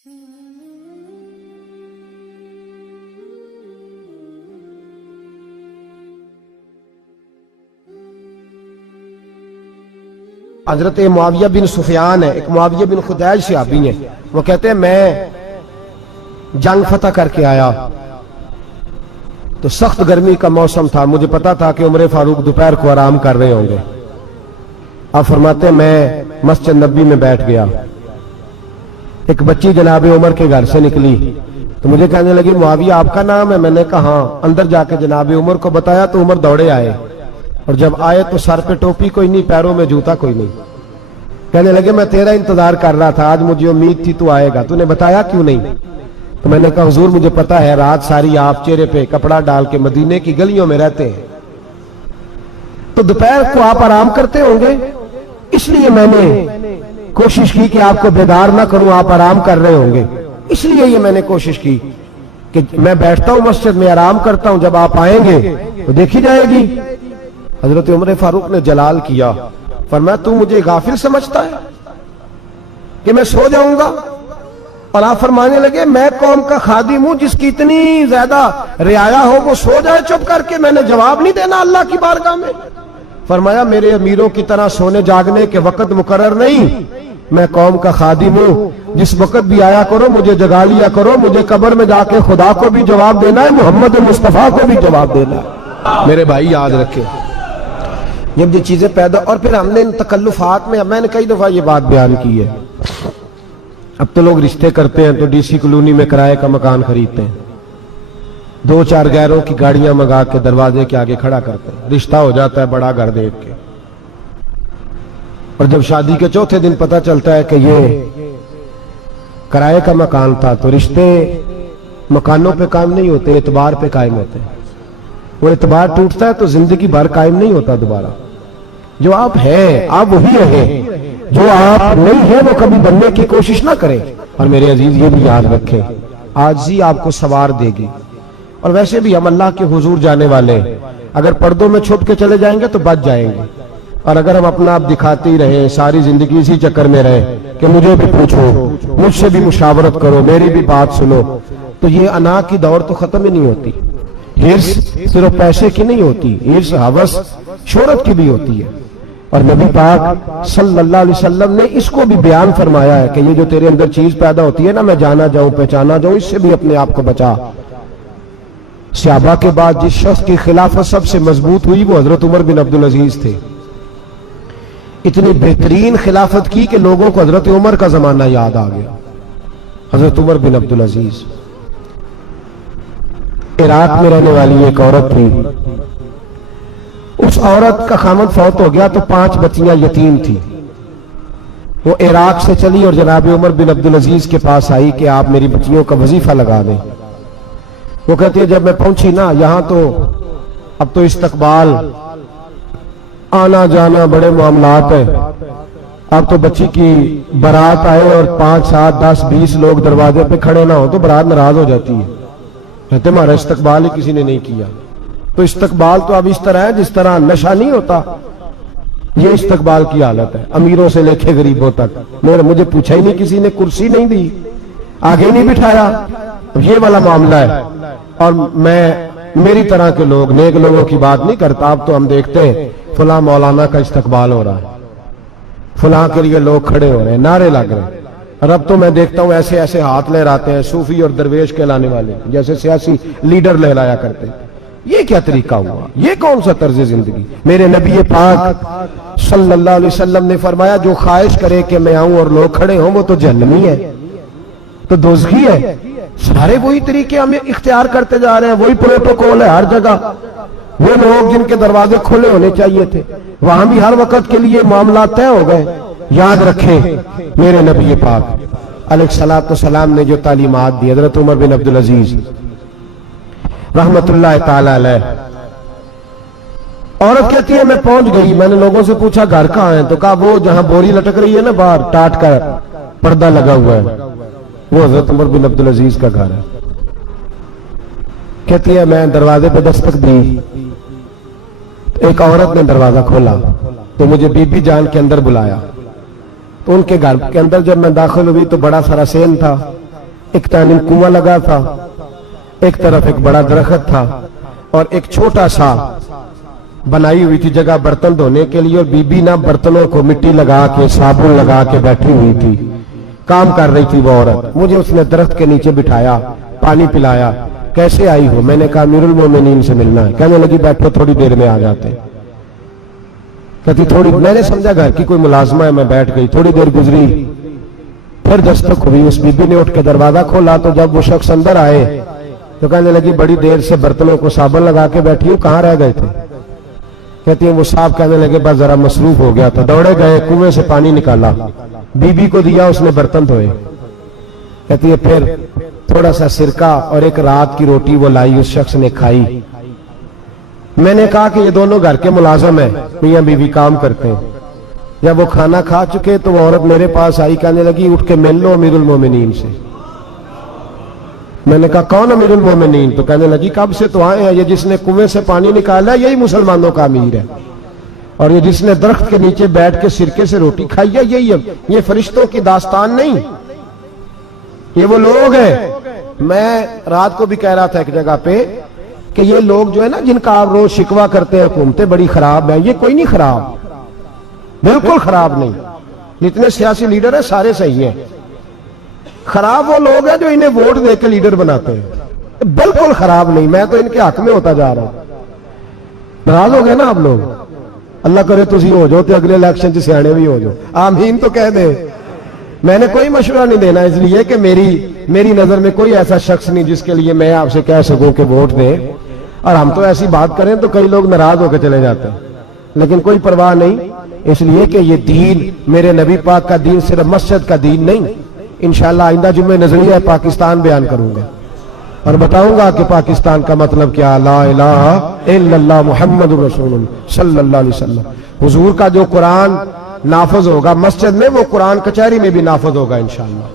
حضرت معاویہ بن سفیان ہے، ایک معاویہ بن خدیج صحابی ہیں، وہ کہتے ہیں میں جنگ فتح کر کے آیا تو سخت گرمی کا موسم تھا، مجھے پتا تھا کہ عمر فاروق دوپہر کو آرام کر رہے ہوں گے۔ آپ فرماتے ہیں میں مسجد نبی میں بیٹھ گیا، ایک بچی جناب عمر کے گھر سے نکلی تو مجھے کہنے لگی معاویہ آپ کا نام ہے؟ میں نے کہا ہاں۔ اندر جا کے جناب عمر کو بتایا تو عمر دوڑے آئے، اور جب آئے تو سر پہ ٹوپی کوئی نہیں، پیروں میں جوتا کوئی نہیں۔ کہنے لگے میں تیرا انتظار کر رہا تھا، آج مجھے امید تھی تو آئے گا، تو نے بتایا کیوں نہیں؟ تو میں نے کہا حضور مجھے پتا ہے رات ساری آپ چہرے پہ کپڑا ڈال کے مدینے کی گلیوں میں رہتے ہیں، تو دوپہر کو آپ آرام کرتے ہوں گے، اس لیے میں نے کوشش کی کہ آپ کو بیدار نہ کروں، آپ آرام کر رہے ہوں گے، اس لیے یہ میں نے کوشش کی کہ میں بیٹھتا ہوں مسجد میں آرام کرتا ہوں، جب آپ آئیں گے تو دیکھی جائے گی۔ حضرت عمر فاروق نے جلال کیا، فرمایا تو مجھے غافل سمجھتا ہے کہ میں سو جاؤں گا؟ اور آپ فرمانے لگے میں قوم کا خادم ہوں، جس کی اتنی زیادہ رعایا ہو وہ سو جائے چپ کر کے، میں نے جواب نہیں دینا اللہ کی بارگاہ میں؟ فرمایا میرے امیروں کی طرح سونے جاگنے کے وقت مقرر نہیں، میں قوم کا خادم ہوں، جس وقت بھی آیا کرو مجھے جگا لیا کرو، مجھے قبر میں جا کے خدا کو بھی جواب دینا ہے، محمد مصطفیٰ کو بھی جواب دینا ہے۔ میرے بھائی یاد رکھیں جب یہ چیزیں پیدا، اور پھر ہم نے ان تکلفات میں، میں نے کئی دفعہ یہ بات بیان کی ہے، اب تو لوگ رشتے کرتے ہیں تو ڈی سی کالونی میں کرائے کا مکان خریدتے ہیں، 2-4 غیروں کی گاڑیاں منگا کے دروازے کے آگے کھڑا کرتے ہیں، رشتہ ہو جاتا ہے بڑا گھر دیکھ کے، اور جب شادی کے چوتھے دن پتہ چلتا ہے کہ یہ کرائے کا مکان تھا، تو رشتے مکانوں پہ قائم نہیں ہوتے، اعتبار پہ قائم ہوتے ہیں، وہ اعتبار ٹوٹتا ہے تو زندگی بھر قائم نہیں ہوتا دوبارہ۔ جو آپ ہیں آپ وہی رہیں، جو آپ نہیں ہیں وہ کبھی بننے کی کوشش نہ کریں۔ اور میرے عزیز یہ بھی یاد رکھیں عاجزی آپ کو سوار دے گی، اور ویسے بھی ہم اللہ کے حضور جانے والے ہیں، اگر پردوں میں چھپ کے چلے جائیں گے تو بچ جائیں گے، اور اگر ہم اپنا آپ دکھاتے ہی رہیں ساری زندگی اسی چکر میں رہیں کہ مجھے بھی پوچھو، مجھ سے بھی مشاورت کرو، میری بھی بات سنو، تو یہ انا کی دور تو ختم ہی نہیں ہوتی۔ ہرس صرف پیسے کی نہیں ہوتی، ہرس ہوس شہرت کی بھی ہوتی ہے، اور نبی پاک صلی اللہ علیہ وسلم نے اس کو بھی بیان فرمایا ہے کہ یہ جو تیرے اندر چیز پیدا ہوتی ہے نا، میں جانا جاؤں پہچانا جاؤں، اس سے بھی اپنے آپ کو بچا۔ صحابہ کے بعد جس شخص کی خلافت سب سے مضبوط ہوئی وہ حضرت عمر بن عبدالعزیز تھے، اتنی بہترین خلافت کی کہ لوگوں کو حضرت عمر کا زمانہ یاد آ گیا۔ حضرت عمر بن عبدالعزیز عراق میں رہنے والی ایک عورت تھی، اس عورت کا خامد فوت ہو گیا تو 5 بچیاں یتیم تھی، وہ عراق سے چلی اور جناب عمر بن عبدالعزیز کے پاس آئی کہ آپ میری بچیوں کا وظیفہ لگا دیں۔ وہ کہتی ہے جب میں پہنچی نا یہاں تو اب تو استقبال آنا جانا بڑے معاملات ہیں، اب تو بچی کی برات آئے اور 5 7 10 20 لوگ دروازے پہ کھڑے نہ ہو تو برات ناراض ہو جاتی ہے، کہتے ہمارا استقبال ہی کسی نے نہیں کیا۔ تو استقبال تو اب اس طرح ہے جس طرح نشہ نہیں ہوتا، یہ استقبال کی حالت ہے، امیروں سے لے کے غریبوں تک، مجھے پوچھا ہی نہیں کسی نے، کرسی نہیں دی، آگے نہیں بٹھایا، یہ والا معاملہ ہے۔ اور میں میری طرح کے لوگ نیک لوگوں کی بات نہیں کرتا، اب تو ہم دیکھتے ہیں فلاں مولانا کا استقبال ہو رہا ہے، فلاں کے لیے لوگ کھڑے ہو رہے ہیں، نعرے لگ رہے ہیں، اور اب تو میں دیکھتا ہوں ایسے ایسے ہاتھ لہراتے ہیں صوفی اور درویش کہلانے والے، جیسے سیاسی لیڈر لہرایا کرتے ہیں۔ یہ کیا طریقہ ہوا؟ یہ کون سا طرز زندگی؟ میرے نبی پاک صلی اللہ علیہ وسلم نے فرمایا جو خواہش کرے کہ میں آؤں اور لوگ کھڑے ہوں وہ تو جہنمی ہے، تو دوزخی ہے۔ سارے وہی طریقے ہم اختیار کرتے جا رہے ہیں، وہی پروٹوکول ہے ہر جگہ، وہ لوگ جن کے دروازے کھلے ہونے چاہیے تھے وہاں بھی ہر وقت کے لیے معاملات طے ہو گئے۔ یاد رکھیں میرے نبی پاک علیہ الصلوۃ والسلام نے جو تعلیمات دی، حضرت عمر بن عبدالعزیز رحمت اللہ تعالی علیہ، عورت کہتی ہے میں پہنچ گئی، میں نے لوگوں سے پوچھا گھر کہاں ہے، تو کہا وہ جہاں بوری لٹک رہی ہے نا باہر ٹاٹ کا پردہ لگا ہوا ہے وہ حضرت عمر بن عبدالعزیز کا گھر ہے۔ کہتی ہے میں دروازے پہ دستک دی، ایک عورت نے دروازہ کھولا تو مجھے بی بی جان کے اندر بلایا، تو ان کے گھر کے اندر جب میں داخل ہوئی تو بڑا سارا سین تھا، ایک جانب کنواں لگا تھا، ایک طرف ایک بڑا درخت تھا، اور ایک چھوٹا سا بنائی ہوئی تھی جگہ برتن دھونے کے لیے، اور بی بی نہ برتنوں کو مٹی لگا کے صابن لگا کے بیٹھی ہوئی تھی، کام کر رہی تھی وہ عورت۔ مجھے اس نے درخت کے نیچے بٹھایا، پانی پلایا۔ کیسے آئی ہو؟ میں نے کہا امیر المومنین سے ملنا ہے۔ کہنے لگی بیٹھو، تھوڑی دیر میں آ جاتے۔ کہتی تھوڑی، میں نے سمجھا گھر کی کوئی ملازمہ ہے، میں بیٹھ گئی۔ تھوڑی دیر گزری، پھر دستک ہوئی، اس بی بی نے اٹھ کے دروازہ کھولا تو جب وہ شخص اندر آئے تو کہنے لگی بڑی دیر سے برتنوں کو صابن لگا کے بیٹھی ہوں، کہاں رہ گئے تھے؟ کہتی ہیں وہ صاحب کہنے لگے بس ذرا مصروف ہو گیا تھا، دوڑے گئے، کنویں سے پانی نکالا، بی بی کو دیا، اس نے برتن دھوئے۔ کہتی ہے پھر تھوڑا سا سرکہ اور ایک رات کی روٹی وہ لائی، اس شخص نے کھائی۔ میں نے کہا کہ یہ دونوں گھر کے ملازم ہیں، میاں بیوی کام کرتے ہیں۔ جب وہ کھانا کھا چکے تو وہ عورت میرے پاس آئی، کہنے لگی اٹھ کے مل لو امیر المومنین سے۔ میں نے کہا کون امیر المومنین؟ تو کہنے لگی کب سے تو آئے ہیں، یہ جس نے کنویں سے پانی نکالا یہی مسلمانوں کا امیر ہے، اور یہ جس نے درخت کے نیچے بیٹھ کے سرکے سے روٹی کھائی ہے یہی ہے۔ یہ فرشتوں کی داستان نہیں، یہ وہ لوگ ہیں۔ میں رات کو بھی کہہ رہا تھا ایک جگہ پہ کہ یہ لوگ جو ہے نا جن کا آپ روز شکوہ کرتے ہیں حکومتیں بڑی خراب ہیں، یہ کوئی نہیں خراب، بالکل خراب نہیں۔ جتنے سیاسی لیڈر ہیں سارے صحیح ہیں، خراب وہ لوگ ہیں جو انہیں ووٹ دے کے لیڈر بناتے ہیں، بالکل خراب نہیں۔ میں تو ان کے حق میں ہوتا جا رہا ہوں۔ ناراض ہو گئے نا آپ لوگ؟ اللہ کرے تسی ہو جاؤ تو اگلے الیکشن سے سیانے بھی ہو جاؤ، آمین تو کہہ دے۔ میں نے کوئی مشورہ نہیں دینا، اس لیے کہ میری نظر میں کوئی ایسا شخص نہیں جس کے لیے میں آپ سے کہہ سکوں کہ ووٹ دیں، اور ہم تو ایسی بات کریں تو کئی لوگ ناراض ہو کے چلے جاتے ہیں، لیکن کوئی پرواہ نہیں، اس لیے کہ یہ دین میرے نبی پاک کا دین صرف مسجد کا دین نہیں۔ انشاءاللہ آئندہ جمعے نظریہ پاکستان بیان کروں گا اور بتاؤں گا کہ پاکستان کا مطلب کیا، لا الہ الا اللہ محمد رسول اللہ صلی اللہ علیہ وسلم۔ حضور کا جو قرآن نافذ ہوگا مسجد میں، وہ قرآن کچہری میں بھی نافذ ہوگا انشاءاللہ،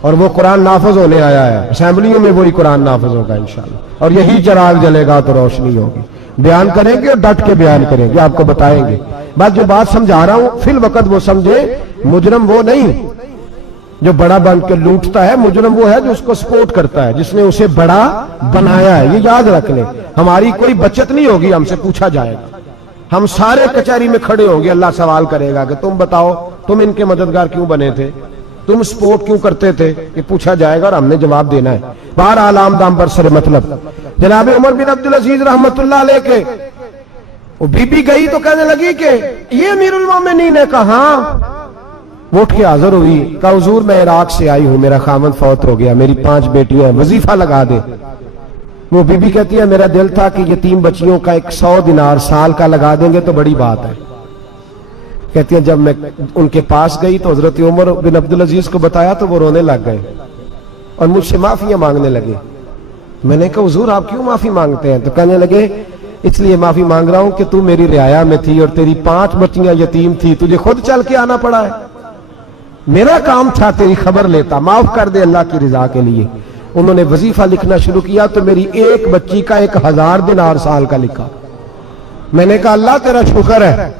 اور وہ قرآن نافذ ہونے آیا ہے، اسمبلیوں میں وہی قرآن نافذ ہوگا انشاءاللہ، اور یہی چراغ جلے گا تو روشنی ہوگی۔ بیان کریں گے اور ڈٹ کے بیان کریں گے، آپ کو بتائیں گے۔ بس جو بات سمجھا رہا ہوں فی الوقت وہ سمجھے، مجرم وہ نہیں جو بڑا بن کے لوٹتا ہے، مجرم وہ ہے جو اس کو سپورٹ کرتا ہے، جس نے اسے بڑا بنایا ہے۔ یہ یاد رکھ لیں، ہماری کوئی بچت نہیں ہوگی، ہم سے پوچھا جائے گا، ہم سارے کچہری میں کھڑے ہوں گے، اللہ سوال کرے گا کہ تم بتاؤ تم ان کے مددگار کیوں بنے تھے، تم سپورٹ کیوں کرتے تھے، یہ پوچھا جائے گا اور ہم نے جواب دینا ہے۔ بہرحال عام دام برسر مطلب جناب عمر بن عبدالعزیز رحمت اللہ علیہ کے وہ بی بی گئی تو کہنے لگی کہ یہ امیر المومنین نے کہا، وہ اٹھ کے حاضر ہوئی، کہا حضور میں عراق سے آئی ہوں، میرا خاوند فوت ہو گیا، میری 5 بیٹیاں ہیں، وظیفہ لگا دے۔ وہ بی بی کہتی ہے میرا دل تھا کہ یتیم بچیوں کا 100 دینار سال کا لگا دیں گے تو بڑی بات ہے۔ کہتی ہے جب میں ان کے پاس گئی تو حضرت عمر بن عبدالعزیز کو بتایا تو وہ رونے لگ گئے اور مجھ سے معافیاں مانگنے لگے۔ میں نے کہا حضور آپ کیوں معافی مانگتے ہیں؟ تو کہنے لگے اس لیے معافی مانگ رہا ہوں کہ تو میری رعایا میں تھی اور تیری 5 بچیاں یتیم تھی، تجھے خود چل کے آنا پڑا ہے، میرا کام تھا تیری خبر لیتا، معاف کر دے اللہ کی رضا کے لیے۔ انہوں نے وظیفہ لکھنا شروع کیا تو میری ایک بچی کا 1000 دینار سال کا لکھا۔ میں نے کہا اللہ تیرا شکر ہے۔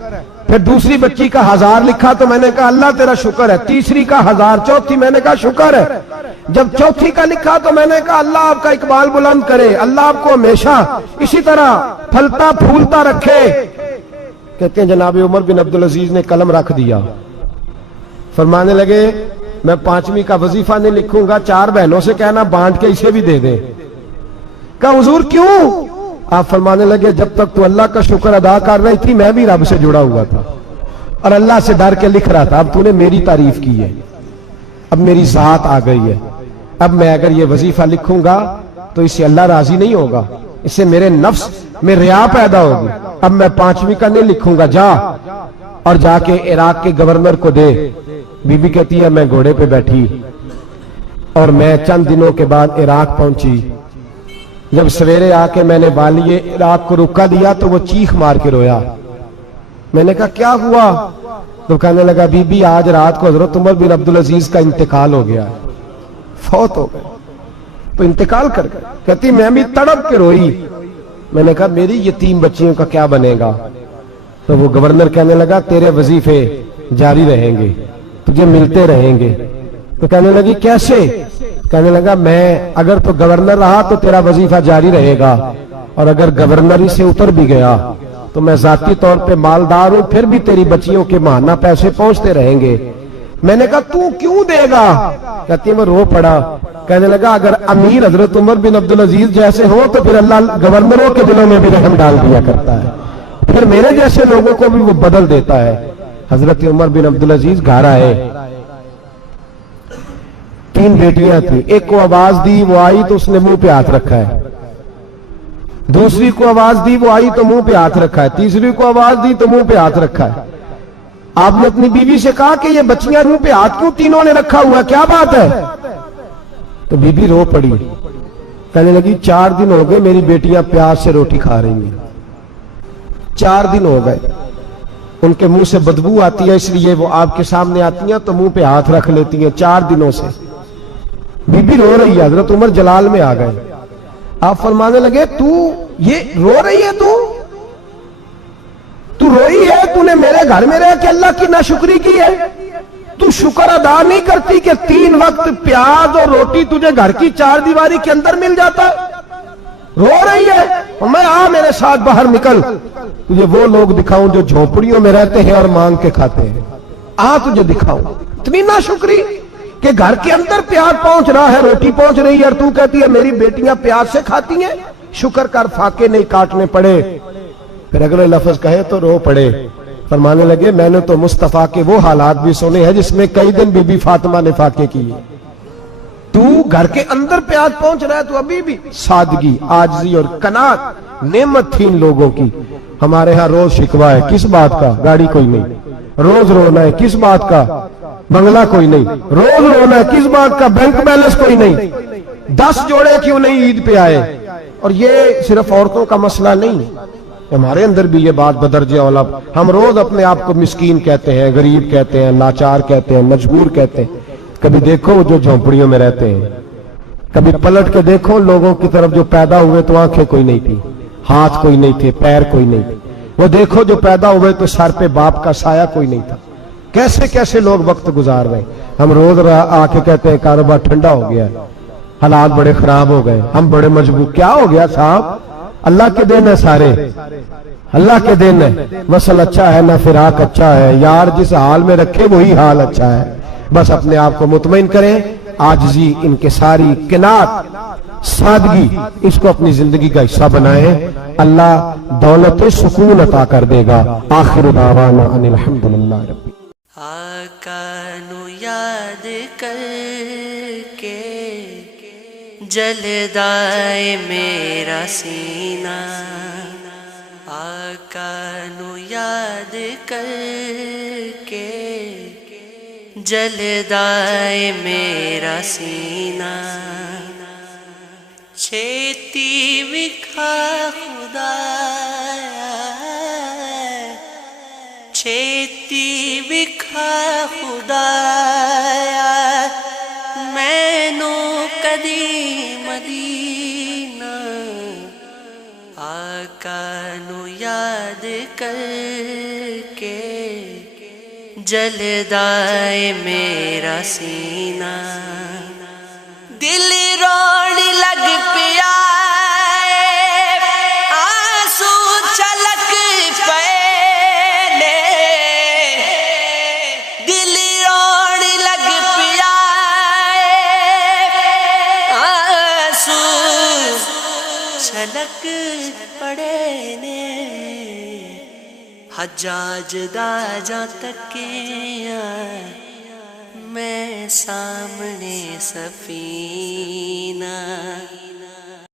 پھر دوسری بچی کا 1000 لکھا تو میں نے کہا اللہ تیرا شکر ہے۔ تیسری کا 1000، چوتھی میں نے کہا شکر ہے۔ جب چوتھی کا لکھا تو میں نے کہا اللہ آپ کا اقبال بلند کرے، اللہ آپ کو ہمیشہ اسی طرح پھلتا پھولتا رکھے۔ کہتے ہیں جناب عمر بن عبدالعزیز نے قلم رکھ دیا، فرمانے لگے میں 5ویں کا وظیفہ نہیں لکھوں گا، 4 بہنوں سے کہنا بانٹ کے اسے بھی دے دیں۔ کہا حضور کیوں؟ آپ فرمانے لگے جب تک تو اللہ کا شکر ادا کر رہی تھی میں بھی رب سے جڑا ہوا تھا اور اللہ سے ڈر کے لکھ رہا تھا، اب تو نے میری تعریف کی ہے، اب میری ذات آ گئی ہے، اب میں اگر یہ وظیفہ لکھوں گا تو اس سے اللہ راضی نہیں ہوگا، اس سے میرے نفس میں ریا پیدا ہوگی، اب میں 5ویں کا نہیں لکھوں گا، جا اور جا کے عراق کے گورنر کو دے۔ بی بی کہتی ہے میں گھوڑے پہ بیٹھی اور میں چند دنوں کے بعد عراق پہنچی، جب سویرے آ کے میں نے والی عراق کو رکا دیا تو وہ چیخ مار کے رویا۔ میں نے کہا کیا ہوا؟ تو کہنے لگا بی بی آج رات کو حضرت عمر بن عبدالعزیز کا انتقال ہو گیا، فوت ہو گئے، تو انتقال کر گئے۔ کہتی میں بھی تڑپ کے روئی۔ میں نے کہا میری یتیم بچیوں کا کیا بنے گا؟ تو وہ گورنر کہنے لگا تیرے وظیفے جاری رہیں گے، تجھے ملتے رہیں گے۔ تو کہنے لگی کیسے؟ کہنے لگا میں اگر تو گورنر رہا تو تیرا وظیفہ جاری رہے گا، اور اگر گورنری سے اتر بھی گیا تو میں ذاتی طور پہ مالدار ہوں، پھر بھی تیری بچیوں کے ماہانہ پیسے پہنچتے رہیں گے۔ میں نے کہا تو کیوں دے گا؟ کہتی ہے میں رو پڑا۔ کہنے لگا اگر امیر حضرت عمر بن عبدالعزیز جیسے ہو تو پھر اللہ گورنروں کے دلوں میں بھی رحم ڈال دیا کرتا ہے، پھر میرے جیسے لوگوں کو بھی وہ بدل دیتا ہے۔ حضرت عمر بن عبدالعزیز گھر آئے، 3 بیٹیاں تھیں، ایک کو آواز دی وہ آئی تو اس نے منہ پہ ہاتھ رکھا ہے، دوسری کو آواز دی وہ آئی تو منہ پہ ہاتھ رکھا ہے، تیسری کو آواز دی تو منہ پہ ہاتھ رکھا ہے۔ آپ نے اپنی بیوی سے کہا کہ یہ بچیاں منہ پہ ہاتھ کیوں تینوں نے رکھا ہوا ہے، کیا بات ہے؟ تو بی بی رو پڑی، کہنے لگی 4 دن ہو گئے میری بیٹیاں پیاس سے روٹی کھا رہی ہیں، 4 دن ہو گئے، ان کے منہ سے بدبو آتی ہے، اس لیے وہ آپ کے سامنے آتی ہیں تو منہ پہ ہاتھ رکھ لیتی ہیں 4 دنوں سے۔ بی بی رو رہی ہے، حضرت عمر جلال میں آ گئے، آپ فرمانے لگے تو یہ رو رہی ہے، تو روئی ہے، تو نے میرے گھر میں رہ کے اللہ کی ناشکری کی ہے، تو شکر ادا نہیں کرتی کہ 3 وقت پیاز اور روٹی تجھے گھر کی 4 دیواری کے اندر مل جاتا؟ رو رہی ہے، اور میں میرے ساتھ باہر نکل، تجھے وہ لوگ دکھاؤں جو جھونپڑیوں میں رہتے ہیں اور مانگ کے کھاتے ہیں، تجھے دکھاؤں۔ اتنی ناشکری کہ گھر کے اندر پیاز پہنچ رہا ہے، روٹی پہنچ رہی ہے، اور تو کہتی ہے میری بیٹیاں پیاز سے کھاتی ہیں، شکر کر فاقے نہیں کاٹنے پڑے۔ پھر اگلے لفظ کہے تو رو پڑے، فرمانے لگے میں نے تو مصطفیٰ کے وہ حالات بھی سنے ہیں جس میں کئی دن بی بی فاطمہ نے فاقے کیے، تو گھر کے اندر پیاز پہنچ رہا ہے، تو ابھی بھی سادگی، عاجزی اور قناعت نعمت تھی ان لوگوں کی۔ ہمارے ہاں روز شکوا ہے، کس بات کا؟ گاڑی کوئی نہیں، روز رونا ہے، کس بات کا؟ بنگلہ کوئی نہیں، روز رونا ہے، کس بات کا؟ بینک بیلنس کوئی نہیں، 10 جوڑے کیوں نہیں عید پہ آئے؟ اور یہ صرف عورتوں کا مسئلہ نہیں، ہمارے اندر بھی یہ بات بدرجہ اولا، ہم روز اپنے آپ کو مسکین کہتے ہیں، غریب کہتے ہیں، لاچار کہتے ہیں، مجبور کہتے ہیں۔ کبھی دیکھو جو جھونپڑیوں میں رہتے ہیں، کبھی پلٹ کے دیکھو لوگوں کی طرف جو پیدا ہوئے تو آنکھیں کوئی نہیں تھی، ہاتھ کوئی نہیں تھے، پیر کوئی نہیں تھے، وہ دیکھو جو پیدا ہوئے تو سر پہ باپ کا سایہ کوئی نہیں تھا، کیسے کیسے لوگ وقت گزار رہے ہیں۔ ہم روز آ کے کہتے ہیں کاروبار ٹھنڈا ہو گیا، حالات بڑے خراب ہو گئے، ہم بڑے مجبور، کیا ہو گیا صاحب؟ اللہ کے دن ہے، سارے اللہ کے دن ہے، وصل اچھا ہے نہ فراق اچھا ہے، یار جس حال میں رکھے وہی حال اچھا ہے۔ بس اپنے آپ کو مطمئن کریں، عاجزی، انکساری، قناعت، سادگی، اس کو اپنی زندگی کا حصہ بنائیں، اللہ دولت سکون عطا کر دے گا۔ آخر دعوانا ان الحمدللہ رب۔ آقا نو یاد کر کے جلدائے میرا سینہ، آقا نو یاد کر کے جلدائے میرا سینہ، چھیتی وکھا خدایا، چھیتی وکھا خدایا، مینو کدی مدینہ، آقا نو یاد کر کے جلدائے میرا سینہ، دل روڑ لگ پیا، آنسو چھلک پے، دل روڑ لگ پیا، آنسو چھلک پڑے نے، حجاج دا جا تکیا، میں سامنے سفینہ،